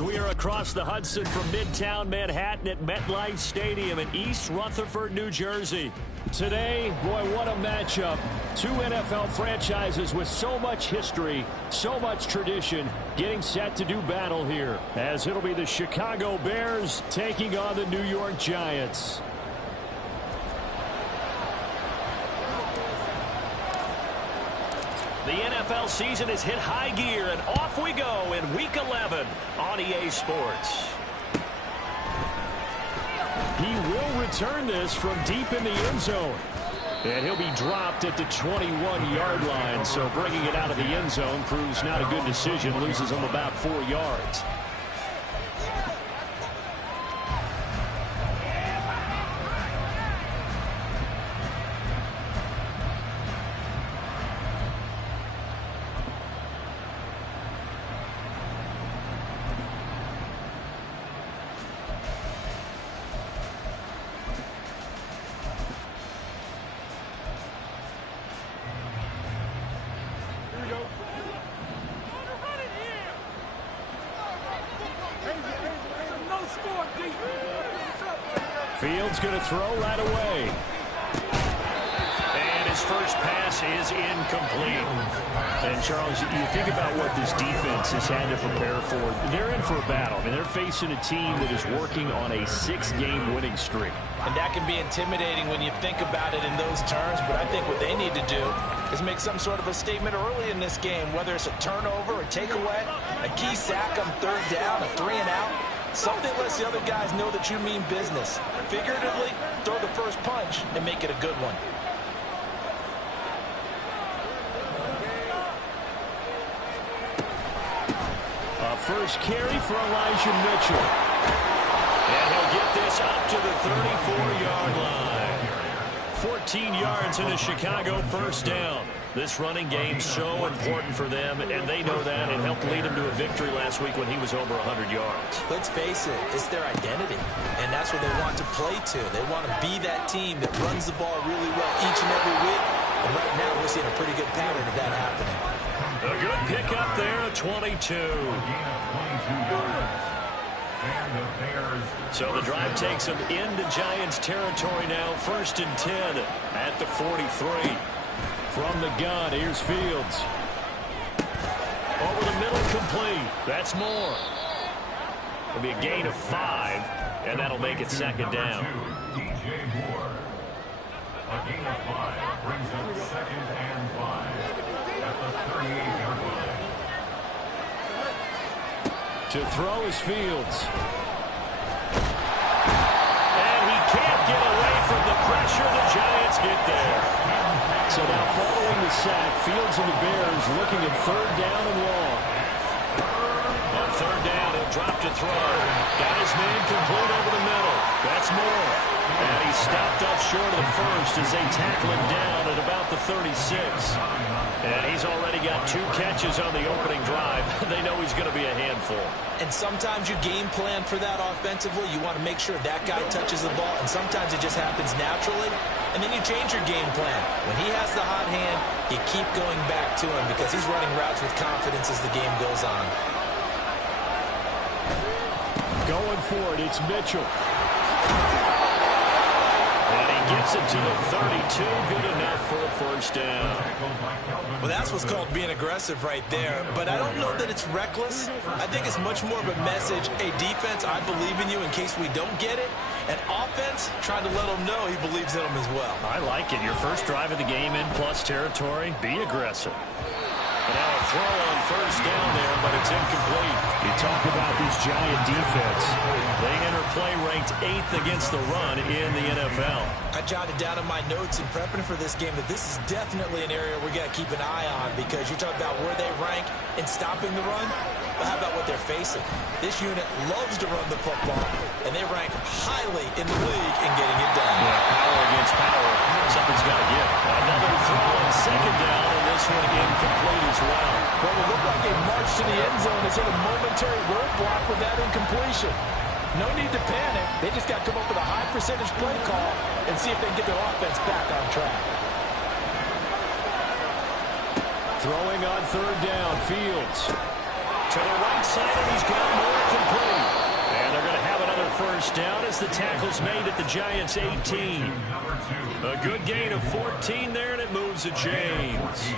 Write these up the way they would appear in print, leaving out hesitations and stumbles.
We are across the Hudson from Midtown Manhattan at MetLife Stadium in East Rutherford, New Jersey. Today, boy, what a matchup. Two NFL franchises with so much history, so much tradition, getting set to do battle here, as it'll be the Chicago Bears taking on the New York Giants. The NFL season has hit high gear, and off we go in Week 11 on EA Sports. He will return this from deep in the end zone. And he'll be dropped at the 21-yard line, so bringing it out of the end zone proves not a good decision, loses him about 4 yards. Fields going to throw right away. And his first pass is incomplete. And, Charles, you think about what this defense has had to prepare for. They're in for a battle. I mean, they're facing a team that is working on a 6-game winning streak. And that can be intimidating when you think about it in those terms. But I think what they need to do is make some sort of a statement early in this game, whether it's a turnover, a takeaway, a key sack on third down, a 3-and-out. Something lets the other guys know that you mean business. Figuratively, throw the first punch and make it a good one. A first carry for Elijah Mitchell. And he'll get this up to the 34-yard line. 14 yards in a Chicago first down. This running game so important for them, and they know that. It helped lead them to a victory last week when he was over 100 yards. Let's face it, it's their identity, and that's what they want to play to. They want to be that team that runs the ball really well each and every week, and right now we're seeing a pretty good pattern of that happening. A good pickup there, 22. So the drive takes them into Giants territory now, 1st and 10 at the 43. From the gun, here's Fields. Over the middle, complete. That's more. It'll be a gain of 5, and that'll make it 2nd down. DJ Moore. A gain of 5 brings up 2nd and 5 at the 38-yard line. To throw is Fields. And he can't get away from the pressure. The Giants get there. So now following the sack, Fields and the Bears looking at 3rd down and long. On 3rd down, he'll drop to throw. Got his man complete over the middle. That's more. And he stopped up short of the first as they tackle him down at about the 36. And he's already got 2 catches on the opening drive. They know he's going to be a handful. And sometimes you game plan for that offensively. You want to make sure that guy touches the ball, and sometimes it just happens naturally. And then you change your game plan. When he has the hot hand, you keep going back to him because he's running routes with confidence as the game goes on. Going for it, it's Mitchell. And he gets it to the 32. Good enough for a first down. Well, that's what's called being aggressive right there. But I don't know that it's reckless. I think it's much more of a message. Hey, defense, I believe in you in case we don't get it. And offense, trying to let him know he believes in him as well. I like it. Your first drive of the game in plus territory, be aggressive. And now a throw on first down there, but it's incomplete. You talk about this Giant defense. They enter play ranked 8th against the run in the NFL. I jotted down in my notes in prepping for this game that this is definitely an area we got to keep an eye on because you talk about where they rank in stopping the run. But how about what they're facing? This unit loves to run the football, and they rank highly in the league in getting it done. Yeah, power against power. Something's got to give. Another throw on 2nd down, and this one incomplete as well. Well, it looked like they marched to the end zone and hit a momentary roadblock with that incompletion. No need to panic. They just got to come up with a high percentage play call and see if they can get their offense back on track. Throwing on 3rd down, Fields. To the right side, and he's got more complete. And they're going to have another first down as the tackle's made at the Giants' 18. A good gain of 14 there, and it moves to James.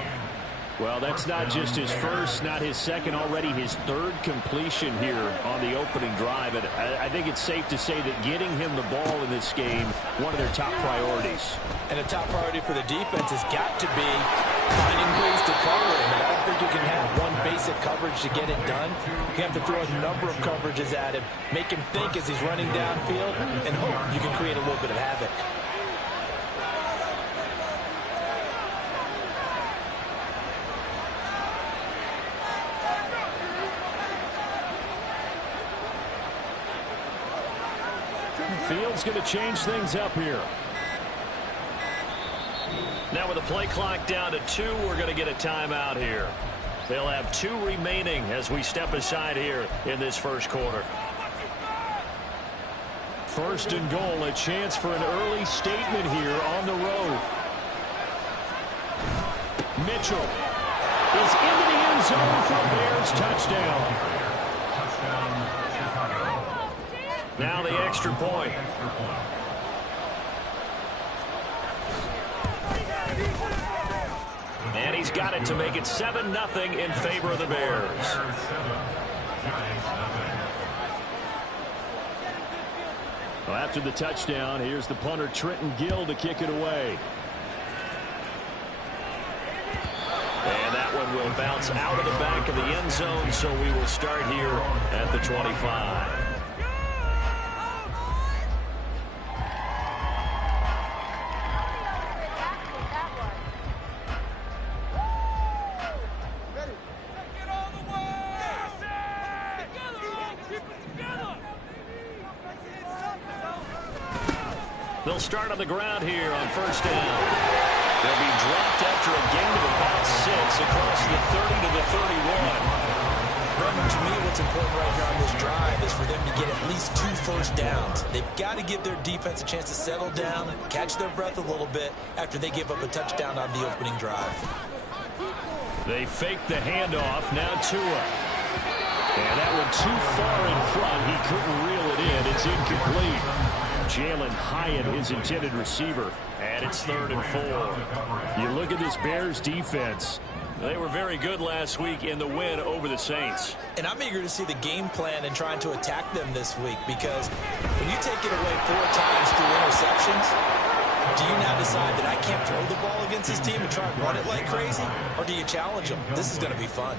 Well, that's not just his first, not his second, already his third completion here on the opening drive. And I think it's safe to say that getting him the ball in this game, one of their top priorities. And a top priority for the defense has got to be finding ways to cover him. And I don't think you can have one basic coverage to get it done. You have to throw a number of coverages at him, make him think as he's running downfield, and hope you can create a little bit of havoc. Fields going to change things up here. Now with the play clock down to 2, we're going to get a timeout here. They'll have 2 remaining as we step aside here in this first quarter. First and goal, a chance for an early statement here on the road. Mitchell is into the end zone for a Bears touchdown. Now the extra point. And he's got it to make it 7-0 in favor of the Bears. Well, after the touchdown, here's the punter Trenton Gill to kick it away. And that one will bounce out of the back of the end zone, so we will start here at the 25. They'll start on the ground here on first down. They'll be dropped after a gain of about 6 across the 30 to the 31. Raymond, to me, what's important right here on this drive is for them to get at least 2 first downs. They've got to give their defense a chance to settle down, catch their breath a little bit after they give up a touchdown on the opening drive. They fake the handoff. Now Tua. And that one too far in front. He couldn't reel it in. It's incomplete. Jalen Hyatt, his intended receiver. And it's 3rd and 4. You look at this Bears defense. They were very good last week in the win over the Saints. And I'm eager to see the game plan and trying to attack them this week, because when you take it away 4 times through interceptions, do you now decide that I can't throw the ball against this team and try and run it like crazy? Or do you challenge them? This is going to be fun.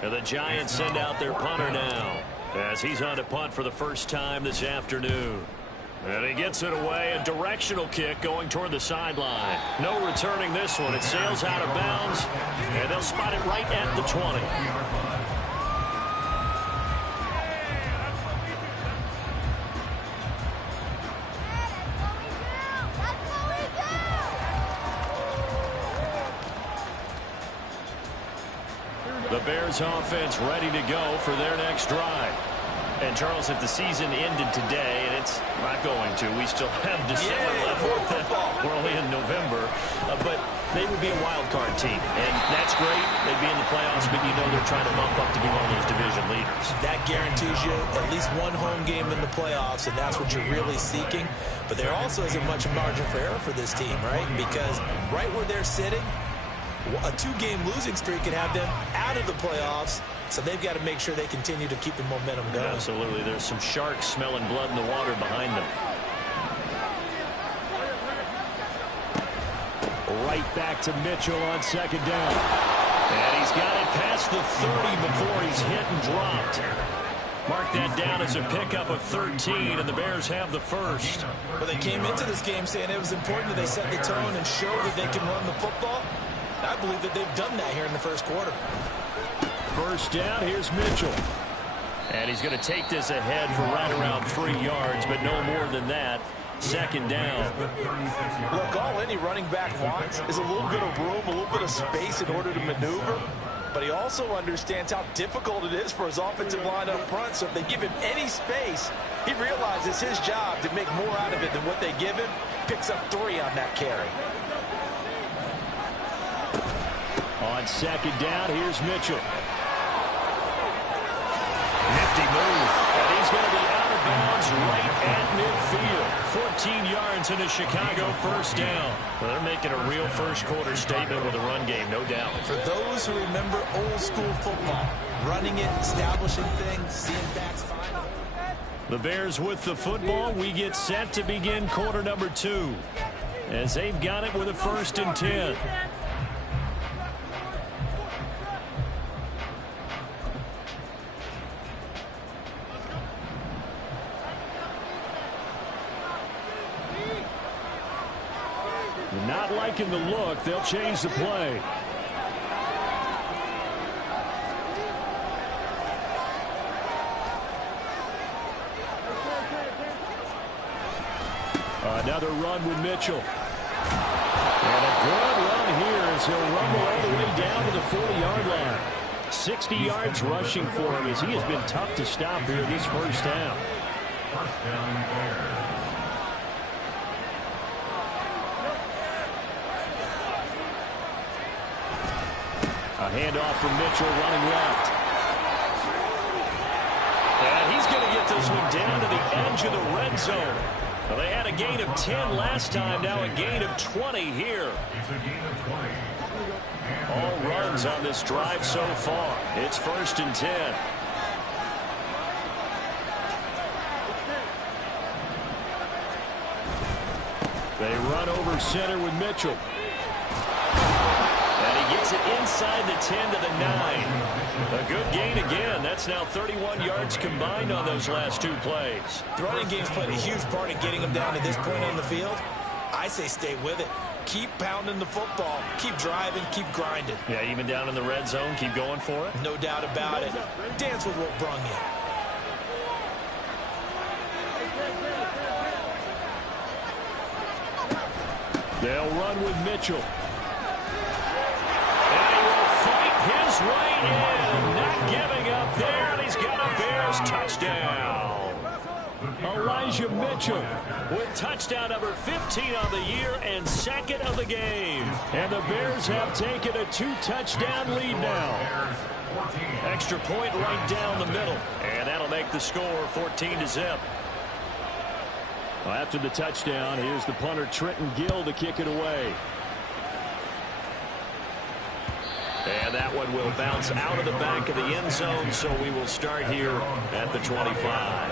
And the Giants send out their punter now as he's on to punt for the first time this afternoon. And he gets it away, a directional kick going toward the sideline. No returning this one. It sails out of bounds, and they'll spot it right at the 20. The Bears offense ready to go for their next drive. And, Charles, if the season ended today, and it's not going to, we still have December left. We're only in November. But they would be a wild card team. And that's great. They'd be in the playoffs, but you know they're trying to bump up to be one of those division leaders. That guarantees you at least one home game in the playoffs, and that's what you're really seeking. But there also isn't much margin for error for this team, right? Because right where they're sitting, a 2-game losing streak could have them out of the playoffs. So they've got to make sure they continue to keep the momentum going. Absolutely. There's some sharks smelling blood in the water behind them. Right back to Mitchell on second down. And he's got it past the 30 before he's hit and dropped. Mark that down as a pickup of 13, and the Bears have the first. Well, they came into this game saying it was important that they set the tone and show that they can run the football. I believe that they've done that here in the first quarter. First down, here's Mitchell. And he's going to take this ahead for right around 3 yards, but no more than that. Second down. Look, all any running back wants is a little bit of room, a little bit of space in order to maneuver. But he also understands how difficult it is for his offensive line up front. So if they give him any space, he realizes his job to make more out of it than what they give him. Picks up 3 on that carry. On second down, here's Mitchell. 15 yards and a Chicago first down. Well, they're making a real first-quarter statement with a run game, no doubt. For those who remember old-school football, running it, establishing things, seeing backs find it. The Bears with the football. We get set to begin quarter number 2 as they've got it with a 1st and 10. Not liking the look. They'll change the play. Another run with Mitchell. And a good run here as he'll rumble all the way down to the 40-yard line. 60 yards rushing for him as he has been tough to stop here this first half. First down, Bears. A handoff from Mitchell running left. And he's going to get this one down to the edge of the red zone. Well, they had a gain of 10 last time, now a gain of 20 here. It's a gain of 20. All runs on this drive so far. It's 1st and 10. They run over center with Mitchell. And he gets it inside the 10 to the 9. A good gain again. That's now 31 yards combined on those last 2 plays. The running game's played a huge part in getting them down to this point on the field. I say stay with it. Keep pounding the football. Keep driving. Keep grinding. Yeah, even down in the red zone, keep going for it. No doubt about it. Dance with what brung you. They'll run with Mitchell. And he will fight his way in. Not giving up there. And he's got a Bears touchdown. Elijah Mitchell with touchdown number 15 on the year and 2nd of the game. And the Bears have taken a 2-touchdown lead now. Extra point right down the middle. And that'll make the score 14-0. Well, after the touchdown, here's the punter Trenton Gill to kick it away. And that one will bounce out of the back of the end zone, so we will start here at the 25.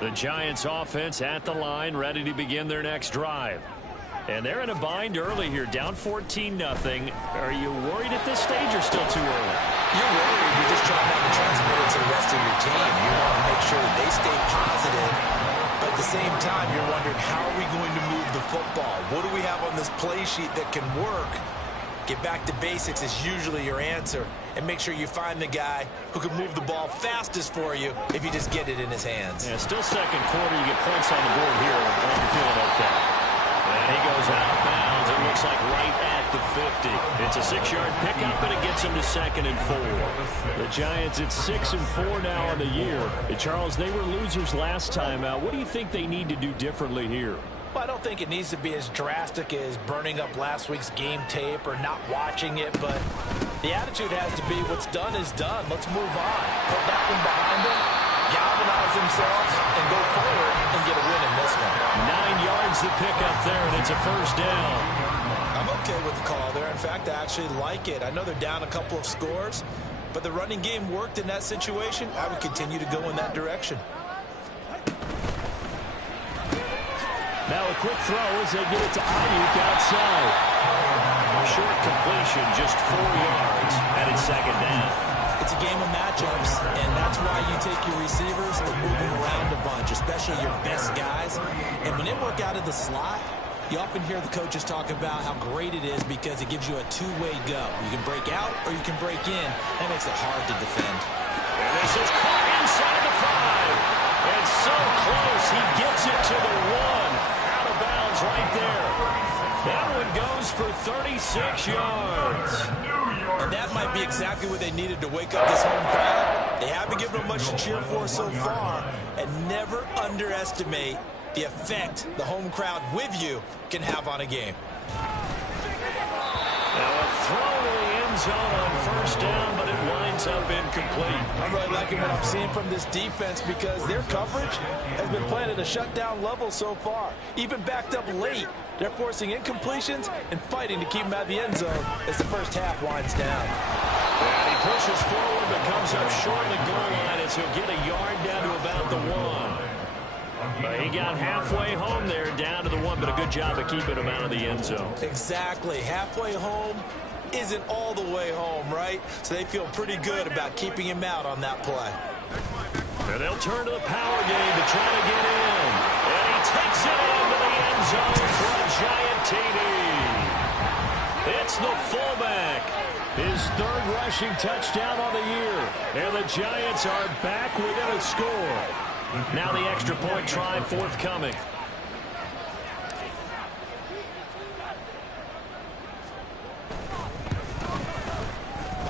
The Giants offense at the line, ready to begin their next drive. And they're in a bind early here, down 14-0. Are you worried at this stage or still too early? You're worried. You're just trying not to transmit it to the rest of your team. You want to make sure that they stay positive. But at the same time, you're wondering, how are we going to move the football? What do we have on this play sheet that can work? Get back to basics is usually your answer. And make sure you find the guy who can move the ball fastest for you if you just get it in his hands. Yeah, still second quarter. You get points on the board here. And you're feeling okay. And he goes out of bounds. It looks like right at the 50. It's a 6-yard pickup, and it gets him to 2nd and 4. The Giants at 6-4 now on the year. And Charles, they were losers last time out. What do you think they need to do differently here? Well, I don't think it needs to be as drastic as burning up last week's game tape or not watching it, but the attitude has to be what's done is done. Let's move on. Put that one behind them, galvanize themselves, and go forward and get a win in this one. 9 yards to pick up there, and it's a first down. I'm okay with the call there. In fact, I actually like it. I know they're down a couple of scores, but the running game worked in that situation. I would continue to go in that direction. Now a quick throw as they get it to Ayuk outside. Short completion, just 4 yards, and it's 2nd down. It's a game of matchups, and that's why you take your receivers and move them around a bunch, especially your best guys. And when they work out of the slot, you often hear the coaches talk about how great it is because it gives you a two-way go. You can break out or you can break in. That makes it hard to defend. And this is caught inside the 5. And so close, he gets it to the 1. Out of bounds right there. That one goes for 36 yards. And that might be exactly what they needed to wake up this home crowd. They haven't given them much to cheer for so far. And never underestimate the effect the home crowd with you can have on a game. Now a throw to the end zone on first down, but it winds up incomplete. I'm really liking what I'm seeing from this defense because their coverage has been playing at a shutdown level so far. Even backed up late, they're forcing incompletions and fighting to keep them out of the end zone as the first half winds down. And he pushes forward but comes up short of the goal line as he'll get a yard down to about the 1. He got halfway home there, down to the 1, but a good job of keeping him out of the end zone. Exactly. Halfway home isn't all the way home, right? So they feel pretty good about keeping him out on that play. And they'll turn to the power game to try to get in. And he takes it into the end zone for a giant TD. It's the fullback. His third rushing touchdown on the year. And the Giants are back within a score. Now the extra point try forthcoming.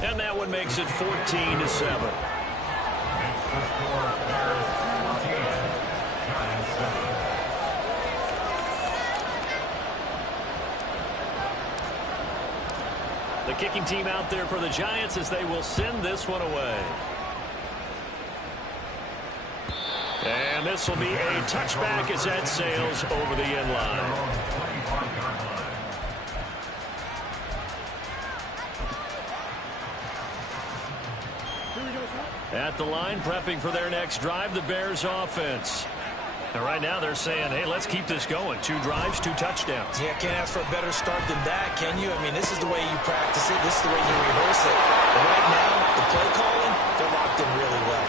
And that one makes it 14-7. The kicking team out there for the Giants as they will send this one away. And this will be a touchback as that sails over the end line. At the line, prepping for their next drive, the Bears offense. And right now they're saying, hey, let's keep this going. 2 drives, 2 touchdowns. Yeah, can't ask for a better start than that, can you? I mean, this is the way you practice it. This is the way you rehearse it. And right now, the play calling, they're locked in really well.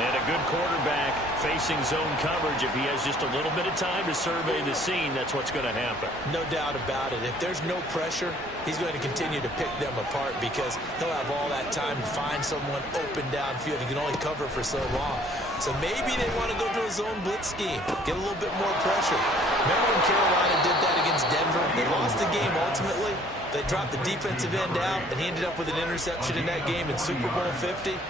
And a good quarterback facing zone coverage. If he has just a little bit of time to survey the scene, that's what's going to happen. No doubt about it. If there's no pressure, he's going to continue to pick them apart because he'll have all that time to find someone open downfield. He can only cover for so long. So maybe they want to go to a zone blitz scheme, get a little bit more pressure. Remember when Carolina did that against Denver? They lost the game ultimately. They dropped the defensive end out, and he ended up with an interception in that game in Super Bowl 50.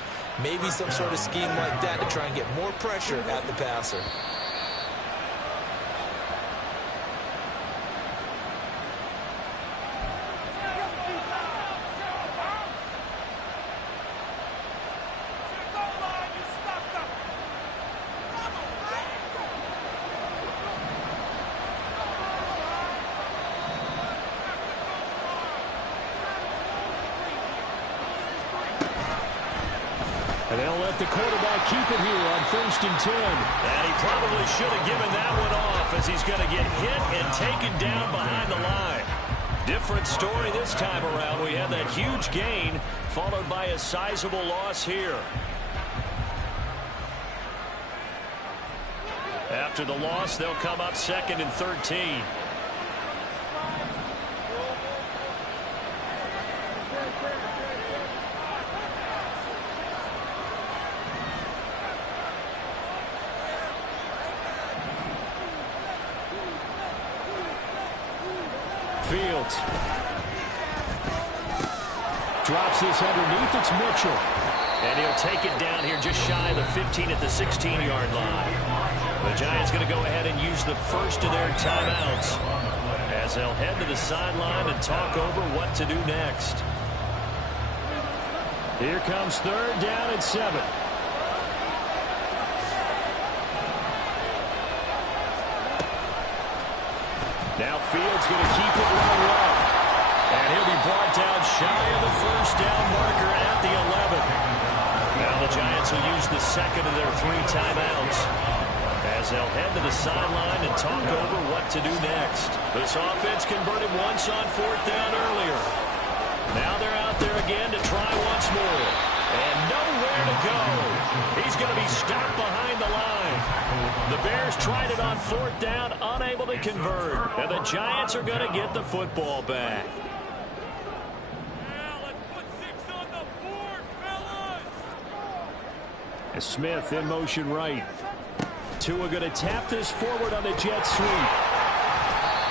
Maybe some sort of scheme like that to try and get more pressure at the passer. And they'll let the quarterback keep it here on 1st and 10. And he probably should have given that one off as he's going to get hit and taken down behind the line. Different story this time around. We had that huge gain followed by a sizable loss here. After the loss, they'll come up 2nd and 13. Fields drops this underneath. It's Mitchell. And he'll take it down here just shy of the 15 at the 16-yard line. The Giants going to go ahead and use the first of their timeouts as they'll head to the sideline and talk over what to do next. Here comes 3rd down and 7. Now Fields going to keep it running left. And he'll be brought down shy of the first down marker at the 11. Now the Giants will use the second of their 3 timeouts as they'll head to the sideline and talk over what to do next. This offense converted once on 4th down earlier. Now they're out there again to try once more. And nowhere to go. He's going to be stopped behind the line. The Bears tried it on 4th down, unable to convert. And the Giants are going to get the football back. Smith in motion right. Tua going to tap this forward on the jet sweep.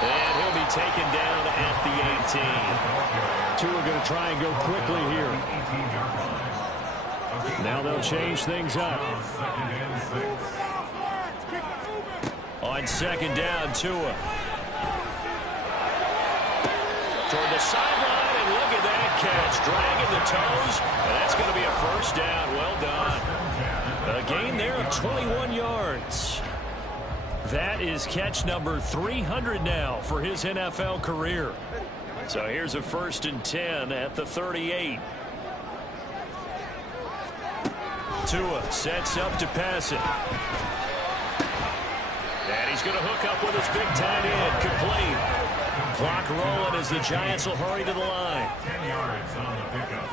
And he'll be taken down at the 18. Tua going to try and go quickly here. Now they'll change things up. On 2nd down, Tua. toward the sideline, and look at that catch. Dragging the toes, and that's going to be a first down. Well done. A gain there of 21 yards. That is catch number 300 now for his NFL career. So here's a 1st and 10 at the 38. Tua sets up to pass it. And he's going to hook up with his big tight end. Complete. Clock rolling as the Giants will hurry to the line. 10 yards on the pickup.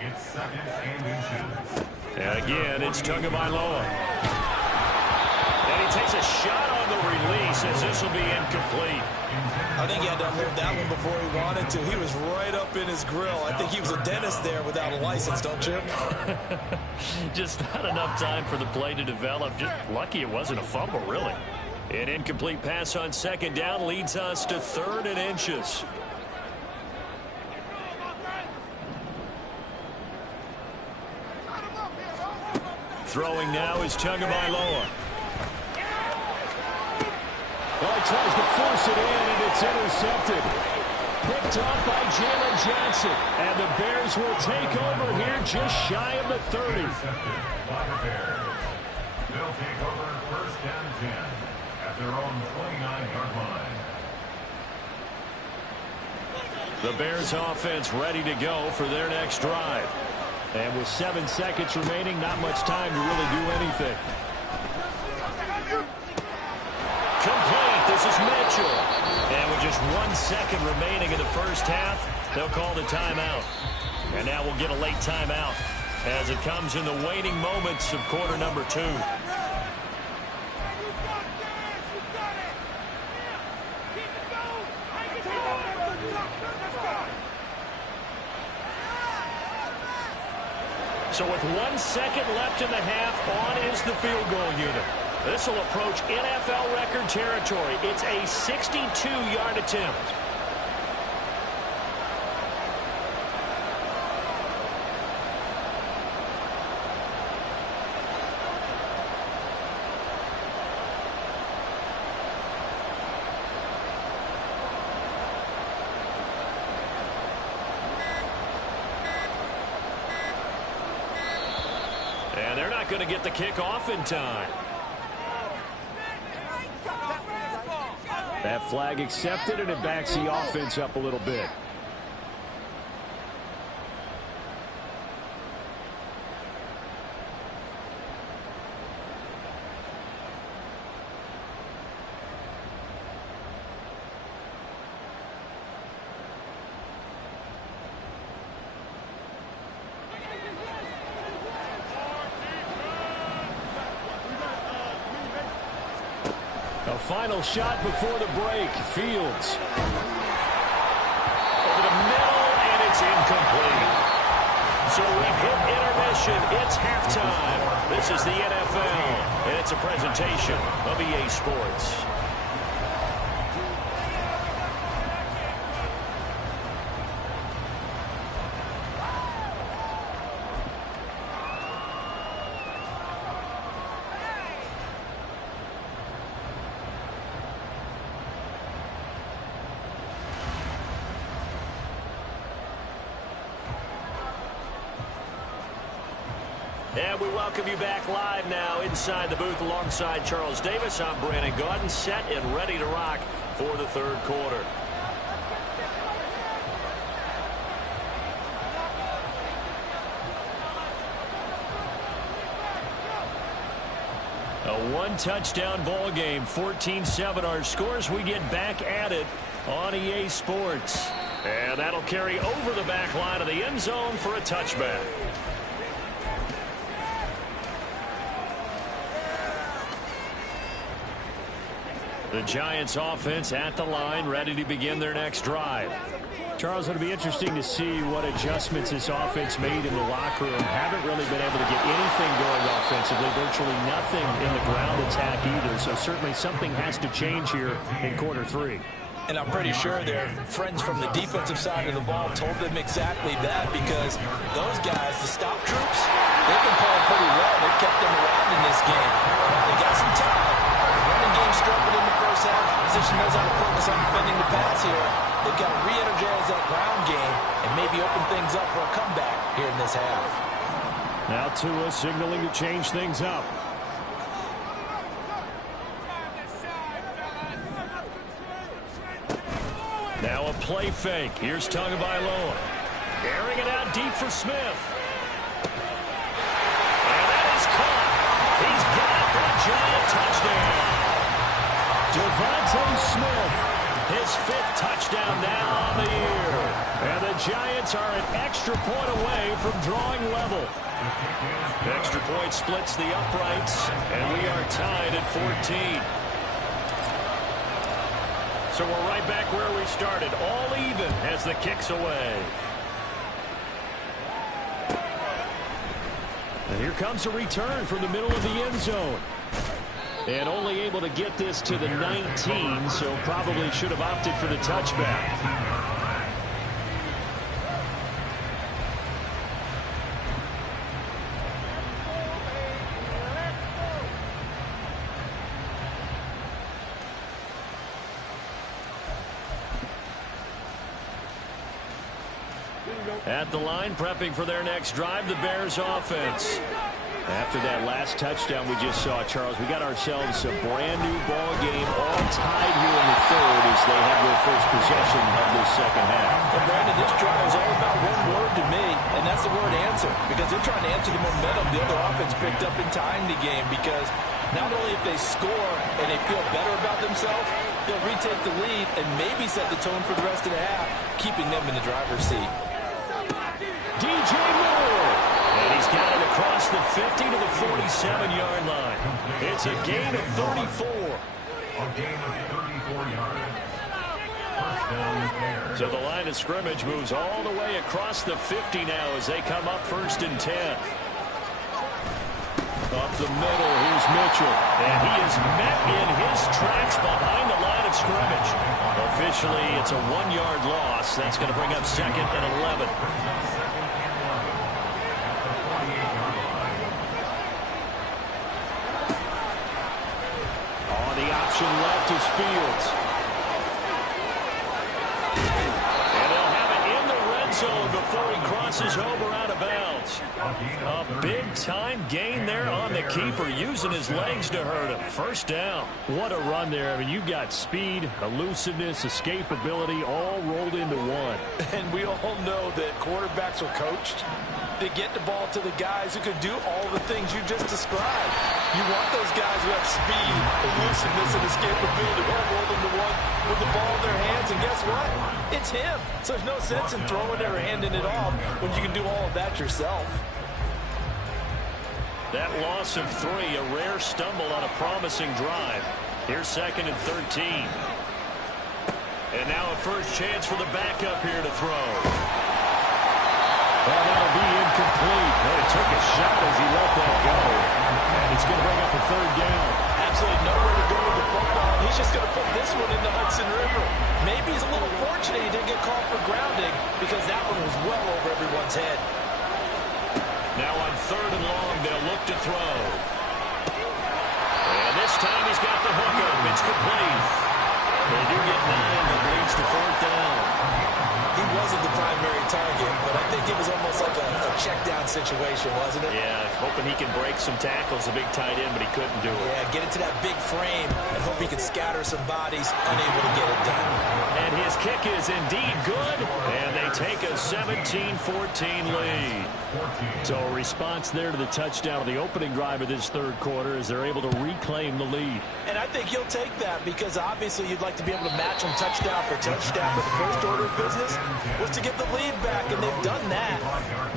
It's 2nd and inches. And again, it's Tagovailoa. And he takes a shot on the release as this will be incomplete. I think he had to unload that one before he wanted to. He was right up in his grill. I think he was a dentist there without a license, don't you? Just not enough time for the play to develop. Just lucky it wasn't a fumble, really. An incomplete pass on 2nd down leads us to 3rd and inches. Throwing now is Tagovailoa. Well, he tries to force it in, and it's intercepted. Picked up by Jalen Johnson. And the Bears will take over here just shy of the 30. Intercepted by the Bears. They'll take over 1st and 10 at their own 29-yard line. The Bears offense ready to go for their next drive. And with 7 seconds remaining, not much time to really do anything. Complete. This is Mitchell. And with just 1 second remaining in the first half, they'll call the timeout. And now we'll get a late timeout as it comes in the waning moments of quarter number 2. So with 1 second left in the half, on is the field goal unit. This will approach NFL record territory. It's a 62-yard attempt. And they're not going to get the kick off in time. That flag accepted, and it backs the offense up a little bit. A final shot before the break. Fields. Over the middle, and it's incomplete. So we hit intermission. It's halftime. This is the NFL, and it's a presentation of EA Sports. And we welcome you back live now inside the booth alongside Charles Davis. I'm Brandon Gaudin, set and ready to rock for the third quarter. A one-touchdown ball game, 14-7 our scores. We get back at it on EA Sports. And that'll carry over the back line of the end zone for a touchback. The Giants offense at the line, ready to begin their next drive. Charles, it'll be interesting to see what adjustments this offense made in the locker room. Haven't really been able to get anything going offensively, virtually nothing in the ground attack either. So certainly something has to change here in quarter 3. And I'm pretty sure their friends from the defensive side of the ball told them exactly that, because those guys, the stop troops, they've been playing pretty well. They've kept them around in this game. They got some time. The running game struggled in the first half. It's opposition knows how to focus on defending the pass here. They've got to re-energize that ground game and maybe open things up for a comeback here in this half. Now Tua signaling to change things up. Now a play fake. Here's Tagovailoa. Airing it out deep for Smith. And that is caught. He's got it for a giant touchdown. Devontae Smith, his 5th touchdown now on the year. And the Giants are an extra point away from drawing level. Extra point splits the uprights, and we are tied at 14. So we're right back where we started, all even as the kick's away. And here comes a return from the middle of the end zone. And only able to get this to the 19, so probably should have opted for the touchback. At the line, prepping for their next drive, the Bears offense. After that last touchdown we just saw, Charles, we got ourselves a brand-new ball game, all tied here in the third as they have their first possession of this second half. Well, Brandon, this drive is all about one word to me, and that's the word answer, because they're trying to answer the momentum the other offense picked up in tying the game, because not only if they score and they feel better about themselves, they'll retake the lead and maybe set the tone for the rest of the half, keeping them in the driver's seat. DJ Moore, and he's got it across the 50 to the 47-yard line. It's a gain of 34. A gain of 34 yards. First down, Bears. So the line of scrimmage moves all the way across the 50 now as they come up 1st and 10. Up the middle, here's Mitchell, and he is met in his tracks behind the line of scrimmage. Officially, it's a 1-yard loss. That's going to bring up 2nd and 11. The option left is Fields. And they'll have it in the red zone before he crosses over out of bounds. A big-time gain there on the keeper, using his legs to hurt him. First down. What a run there. I mean, you got speed, elusiveness, escapability, all rolled into one. And we all know that quarterbacks are coached to get the ball to the guys who can do all the things you just described. You want those guys who have speed, elusiveness, and escapability all rolled into one with the ball in their hands, and guess what? It's him. So there's no sense in throwing it or handing it off when you can do all of that yourself. That loss of 3, a rare stumble on a promising drive. Here's 2nd and 13. And now a first chance for the backup here to throw. Well, that'll be incomplete. Well, it took a shot as he let that go. And it's going to bring up a 3rd down. Absolutely nowhere to go with the football. He's just going to put this one in the Hudson River. Maybe he's a little fortunate he didn't get called for grounding, because that one was well over everyone's head. Now on 3rd and long, they'll look to throw. And this time he's got the hook up. It's complete. They do get 9, that leads to 4th down. He wasn't the primary target, but I think it was almost like a check-down situation, wasn't it? Yeah, hoping he can break some tackles, a big tight end, but he couldn't do it. Yeah, get into that big frame and hope he can scatter some bodies, unable to get it done. And his kick is indeed good, and they take a 17-14 lead. So a response there to the touchdown of the opening drive of this 3rd quarter as they're able to reclaim the lead. And I think he'll take that, because obviously you'd like to be able to match him touchdown for touchdown, but the first order of business was to get the lead back, and they've done that.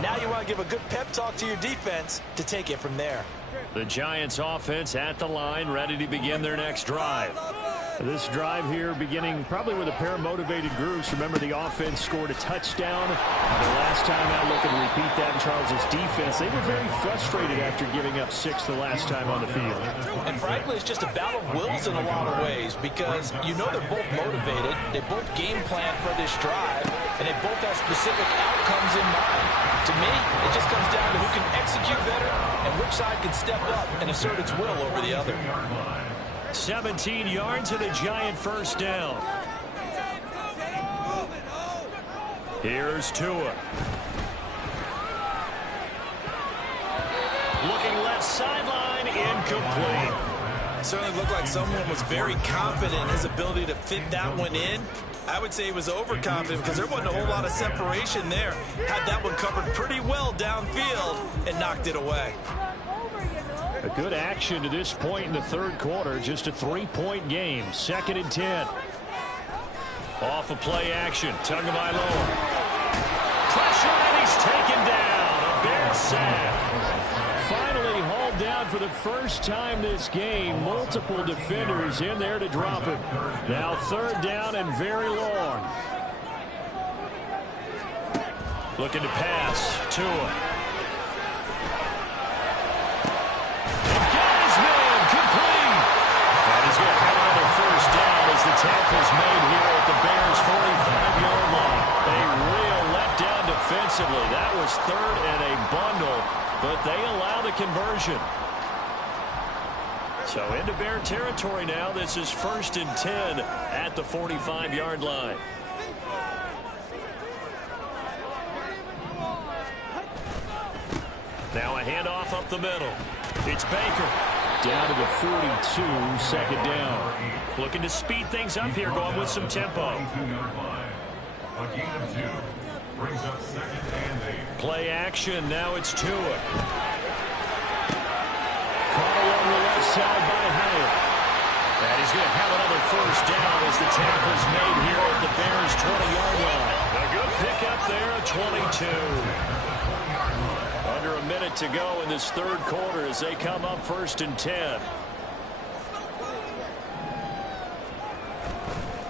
Now you want to give a good pep talk to your defense to take it from there. The Giants offense at the line, ready to begin their next drive. This drive here beginning probably with a pair of motivated groups. Remember, the offense scored a touchdown the last time out. Looking to repeat that in Charles's defense. They were very frustrated after giving up 6 the last time on the field. And frankly, it's just a battle of wills in a lot of ways, because you know they're both motivated. They both game plan for this drive, and they both have specific outcomes in mind. To me, it just comes down to who can execute better and which side can step up and assert its will over the other. 17 yards and a Giant first down. Here's Tua. Looking left sideline, incomplete. Certainly looked like someone was very confident in his ability to fit that one in. I would say he was overconfident because there wasn't a whole lot of separation there. Had that one covered pretty well downfield and knocked it away. A good action to this point in the third quarter. Just a 3-point game. 2nd and 10. Off of play action. Tagovailoa. Pressure, and he's taken down. A Bears sack. Finally hauled down for the first time this game. Multiple defenders in there to drop him. Now 3rd down and very long. Looking to pass. Tua. The tackle's made here at the Bears' 45-yard line. A real letdown defensively. That was 3rd and a bundle, but they allow the conversion. So into Bear territory now. This is 1st and 10 at the 45-yard line. Now a handoff up the middle. It's Baker. Down to the 42, 2nd down. Looking to speed things up here, going with some tempo. A gain of 2 brings up 2nd and 8. Play action, now it's Tua. Caught along the left side by Hyatt. And he's going to have another first down as the tackle's made here at the Bears' 20-yard line. A good pickup there, 22. Under a minute to go in this third quarter as they come up 1st and 10.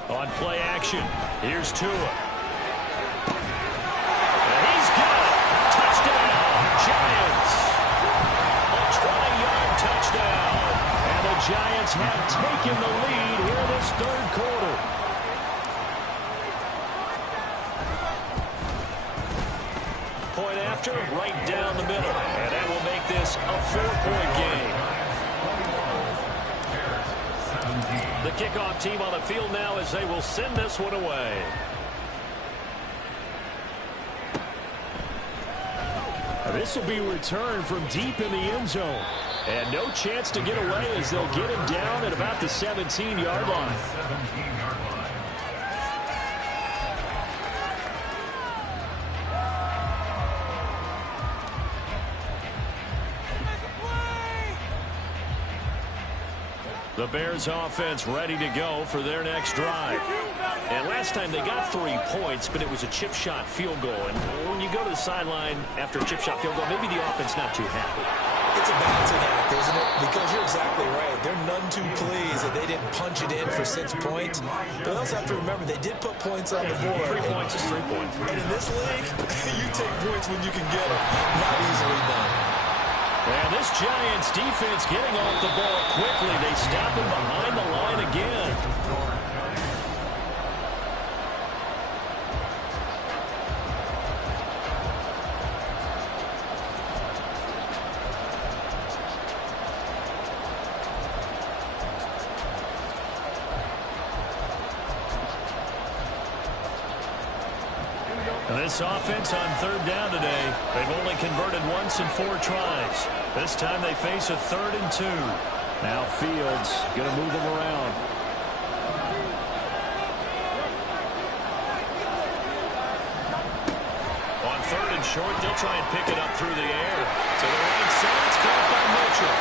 On play action, here's Tua. And he's got it. Touchdown, Giants. A 20-yard touchdown. And the Giants have taken the lead here in this third quarter. Point after, right down the middle. And that will make this a 4-point game. The kickoff team on the field now as they will send this one away. This will be returned from deep in the end zone. And no chance to get away as they'll get him down at about the 17-yard line. The Bears offense ready to go for their next drive. And last time they got 3 points, but it was a chip shot field goal. And when you go to the sideline after a chip shot field goal, maybe the offense not too happy. It's a balancing act, isn't it? Because you're exactly right. They're none too pleased that they didn't punch it in for 6 points. But also have to remember, they did put points on the board. 3 points is 3 points. And in this league, you take points when you can get them. Not easily done. And this Giants defense getting off the ball quickly. They stop him behind the line again. This offense on 3rd down today, they've only converted once in 4 tries. This time they face a 3rd and 2. Now Fields going to move them around. On 3rd and short, they'll try and pick it up through the air. To the right side, it's caught by Mitchell.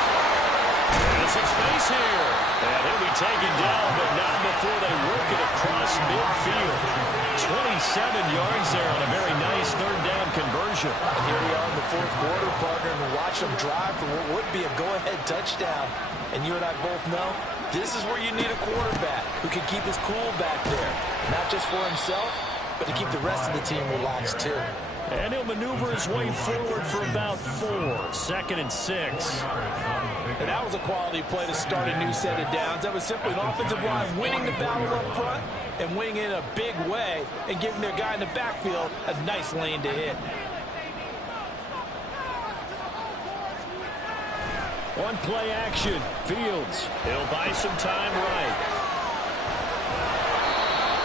There's some space here. And he'll be taken down, but not before they work it across midfield. 27 yards there on a very nice 3rd down conversion. And here we are in the 4th quarter, partner, and watch them drive for what would be a go-ahead touchdown. And you and I both know this is where you need a quarterback who can keep his cool back there. Not just for himself, but to keep the rest of the team relaxed too. And he'll maneuver his way forward for about 4. 2nd and 6. And that was a quality play to start a new set of downs. That was simply an offensive line winning the battle up front and winning in a big way and giving their guy in the backfield a nice lane to hit. On play action, Fields. He'll buy some time right.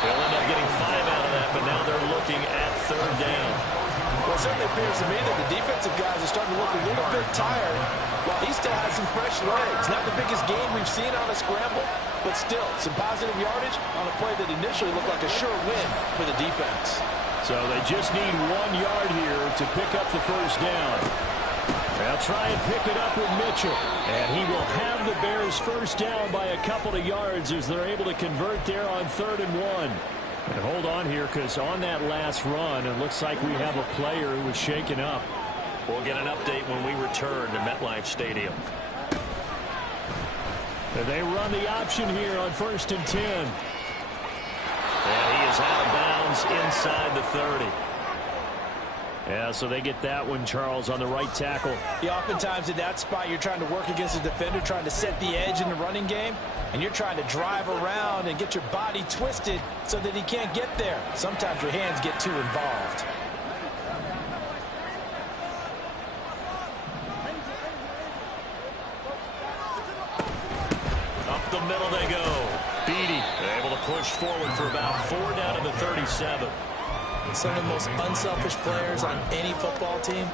They'll end up getting 5 out of that, but now they're looking at 3rd down. Well, it certainly appears to me that the defensive guys are starting to look a little bit tired while he still has some fresh legs. Not the biggest game we've seen on a scramble, but still some positive yardage on a play that initially looked like a sure win for the defense. So they just need 1 yard here to pick up the 1st down. They'll try and pick it up with Mitchell. And he will have the Bears 1st down by a couple of yards as they're able to convert there on 3rd and 1. And hold on here, because on that last run, it looks like we have a player who was shaken up. We'll get an update when we return to MetLife Stadium. And they run the option here on 1st and 10. And he is out of bounds inside the 30. Yeah, so they get that one, Charles, on the right tackle. Yeah, oftentimes in that spot, you're trying to work against a defender, trying to set the edge in the running game, and you're trying to drive around and get your body twisted so that he can't get there. Sometimes your hands get too involved. Up the middle they go. Beatty able to push forward for about 4 down to the 37. Some of the most unselfish players on any football team,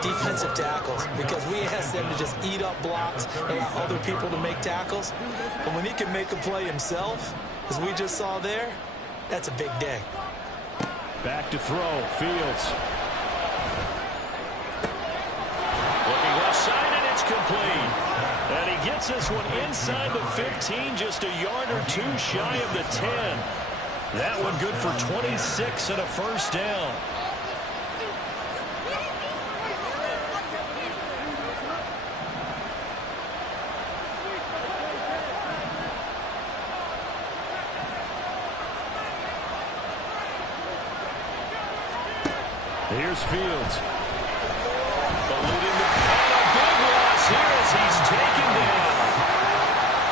defensive tackles, because we ask them to just eat up blocks and allow other people to make tackles. But when he can make a play himself, as we just saw there, that's a big day. Back to throw, Fields. Looking left side, and it's complete. And he gets this one inside the 15, just a yard or 2 shy of the 10. That one good for 26 and a 1st down. Here's Fields. Eluding the big loss here as he's taken down.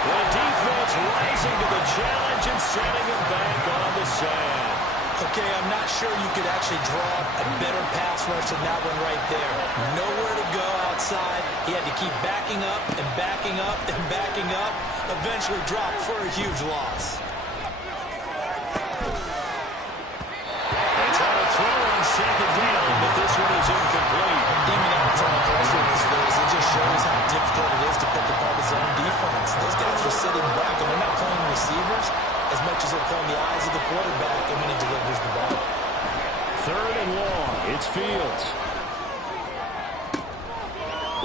The defense rising to the challenge and sending him back on the side. Okay, I'm not sure you could actually draw a better pass rush than that one right there. Nowhere to go outside. He had to keep backing up and backing up and backing up. Eventually dropped for a huge loss. They try to throw on 2nd down, but this one is incomplete. Even at a ton of pressure in this phase, it just shows how difficult it is to pick apart his own defense. Those guys are sitting back, and they're not playing receivers as much as they're playing the eyes of the quarterback and when he delivers the ball. 3rd and long. It's Fields.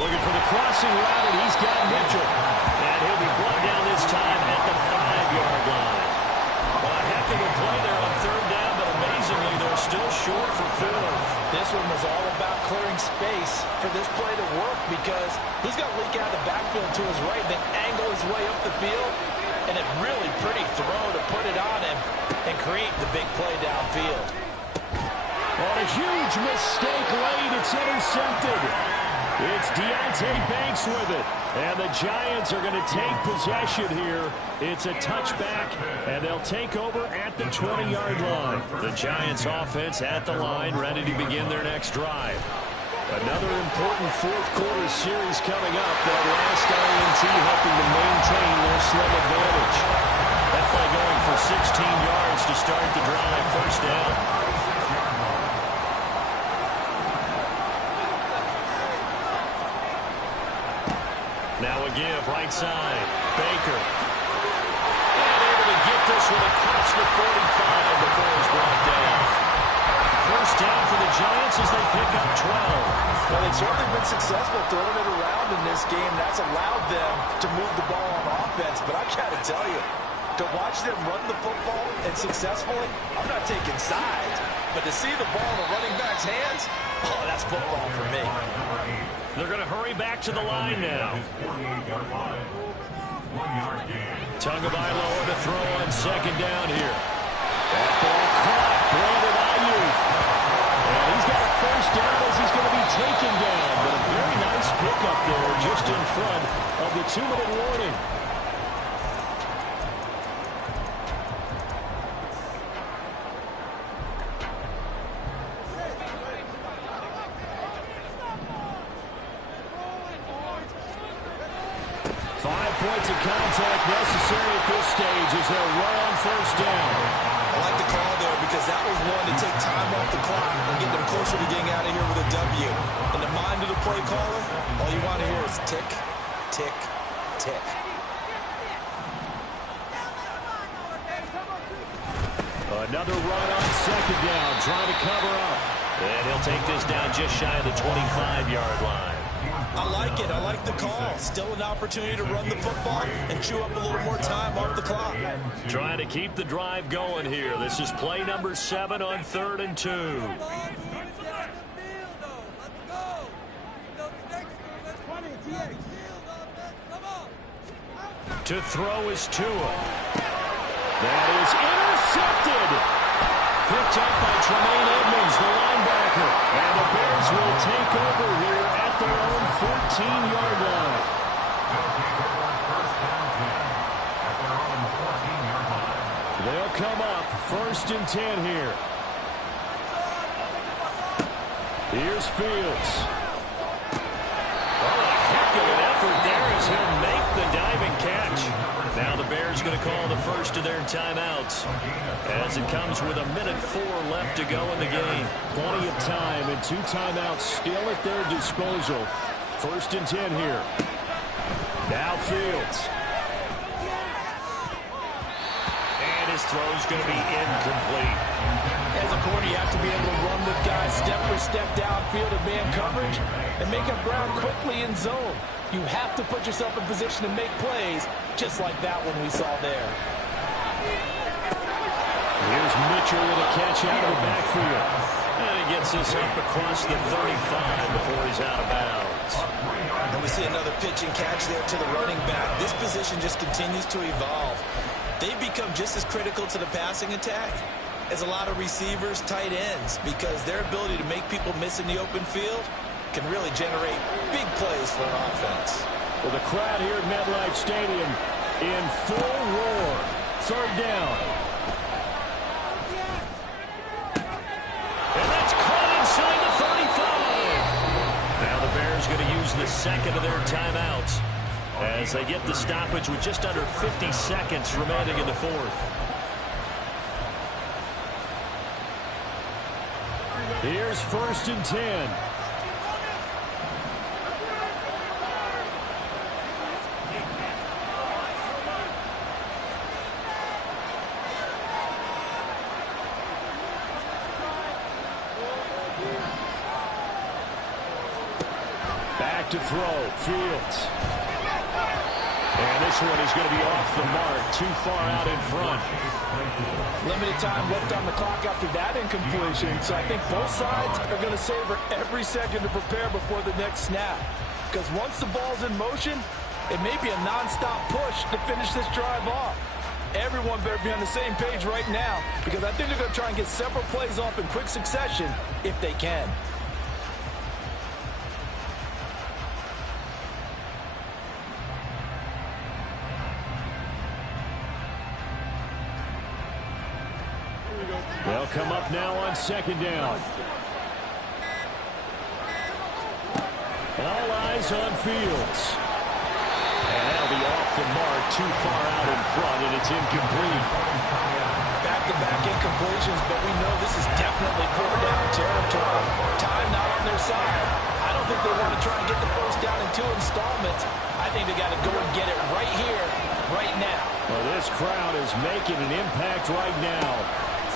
Looking for the crossing route, and he's got Mitchell. And he'll be brought down this time at the 5-yard line. Well, a heck of a play there on 3rd down, but amazingly, they're still short for 4th. This one was all about clearing space for this play to work because he's got to leak out of the backfield to his right, then angle his way up the field, and a really pretty throw to put it on him and create the big play downfield. On a huge mistake late, it's intercepted. It's Deonte Banks with it. And the Giants are going to take possession here. It's a touchback, and they'll take over at the 20-yard line. The Giants offense at the line, ready to begin their next drive. Another important 4th quarter series coming up. That last INT helping to maintain their slim advantage. That play going for 16 yards to start the drive. 1st down. Now a give, right side. Baker. And able to get this one across the 45 before he's brought down. 1st down for the Giants as they pick up 12. Well, they've certainly been successful throwing it around in this game. That's allowed them to move the ball on offense. But I've got to tell you, to watch them run the football and successfully, I'm not taking sides. But to see the ball in the running back's hands, oh, that's football for me. They're going to hurry back to the line now. Tagovailoa to throw on 2nd down here. That ball caught. Brandon Ayuk. And he's got a 1st down as he's going to be taken down. But a very nice pickup there just in front of the 2-minute warning. points of contact necessary at this stage as they'll run on first down. I like the call there because that was one to take time off the clock and get them closer to getting out of here with a W. In the mind of the play caller, all you want to hear is tick, tick, tick. Another run on second down, trying to cover up. And he'll take this down just shy of the 25-yard line. I like it. I like the call. Still an opportunity to run the football and chew up a little more time off the clock. Trying to keep the drive going here. This is play number 7 on 3rd and 2. To throw is Tua. That is intercepted. Picked up by Tremaine Edmonds, the linebacker. And the Bears will take over here at their own 14-yard line. They'll come up 1st and 10 here. Here's Fields. Oh, a heck of an effort there as he'll make the diving catch. Now the Bears going to call the first of their timeouts as it comes with 1:04 left to go in the game. Plenty of time and 2 timeouts still at their disposal. 1st and 10 here. Now Fields. And his throw's going to be incomplete. As a corner, you have to be able to run with guys step for step downfield in man coverage and make up ground quickly in zone. You have to put yourself in position to make plays, just like that one we saw there. Here's Mitchell with a catch out of the backfield. And he gets this up across the 35 before he's out of bounds. And we see another pitch and catch there to the running back. This position just continues to evolve. They've become just as critical to the passing attack as a lot of receivers, tight ends, because their ability to make people miss in the open field can really generate big plays for an offense. Well, the crowd here at MetLife Stadium in full roar. 3rd down. And that's caught inside the 35. Now the Bears going to use the second of their timeouts as they get the stoppage with just under 50 seconds remaining in the 4th. Here's 1st and 10. Back to throw, Fields. And this one is going to be off the mark, too far out in front. Limited time left on the clock after that incompletion, so I think both sides are going to savor every second to prepare before the next snap. Because once the ball's in motion, it may be a nonstop push to finish this drive off. Everyone better be on the same page right now, because I think they're going to try and get several plays off in quick succession if they can. They'll come up now on 2nd down. All eyes on Fields. And that'll be off the mark, too far out in front, and it's incomplete. Back-to-back incompletions, but we know this is definitely 4th-down territory. Time not on their side. I don't think they want to try and get the first down in 2 installments. I think they got to go and get it right here, right now. Well, this crowd is making an impact right now.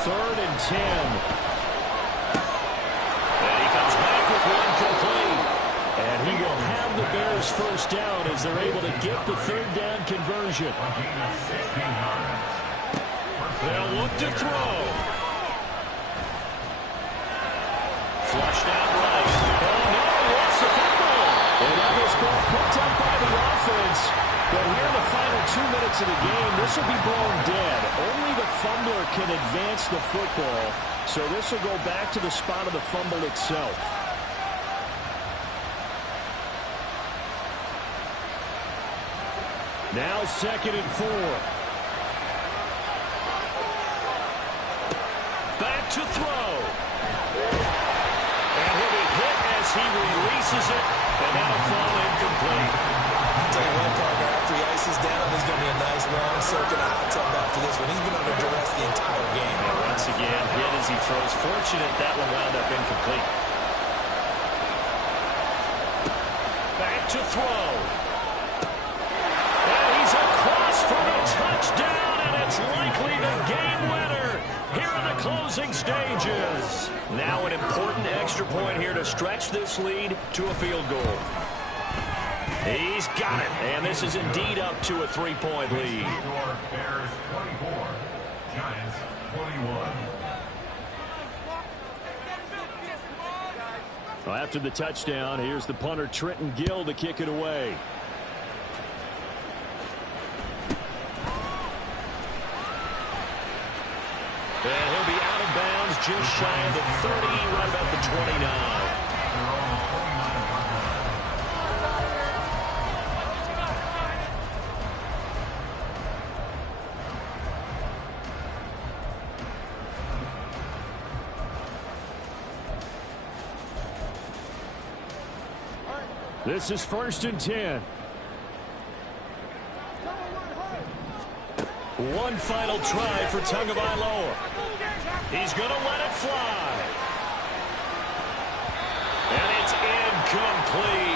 3rd and 10. And he comes back with one complete. And he will have the Bears first down as they're able to get the 3rd down conversion. They'll look to throw. Flushed out right. Oh, no, it's the football. And now this ball picked up by the offense. But here in the final 2 minutes of the game, this will be blown dead. Only the fumbler can advance the football. So this will go back to the spot of the fumble itself. Now 2nd and 4. Back to throw. And he'll be hit as he releases it. And that'll fall incomplete. I'll tell you what, partner, after he ices down, there's going to be a nice long soak in a hot tub after this one. He's been under duress the entire game. And once again, hit as he throws. Fortunate that one wound up incomplete. Back to throw. And he's across for the touchdown, and it's likely the game winner here in the closing stages. Now an important extra point here to stretch this lead to a field goal. He's got it, and this is indeed up to a 3-point lead. Bears 24, Giants 21. Well, after the touchdown, here's the punter Trenton Gill to kick it away. And he'll be out of bounds just shy of the 30, right about the 29. This is 1st and 10. One final try for Tagovailoa. He's going to let it fly. And it's incomplete.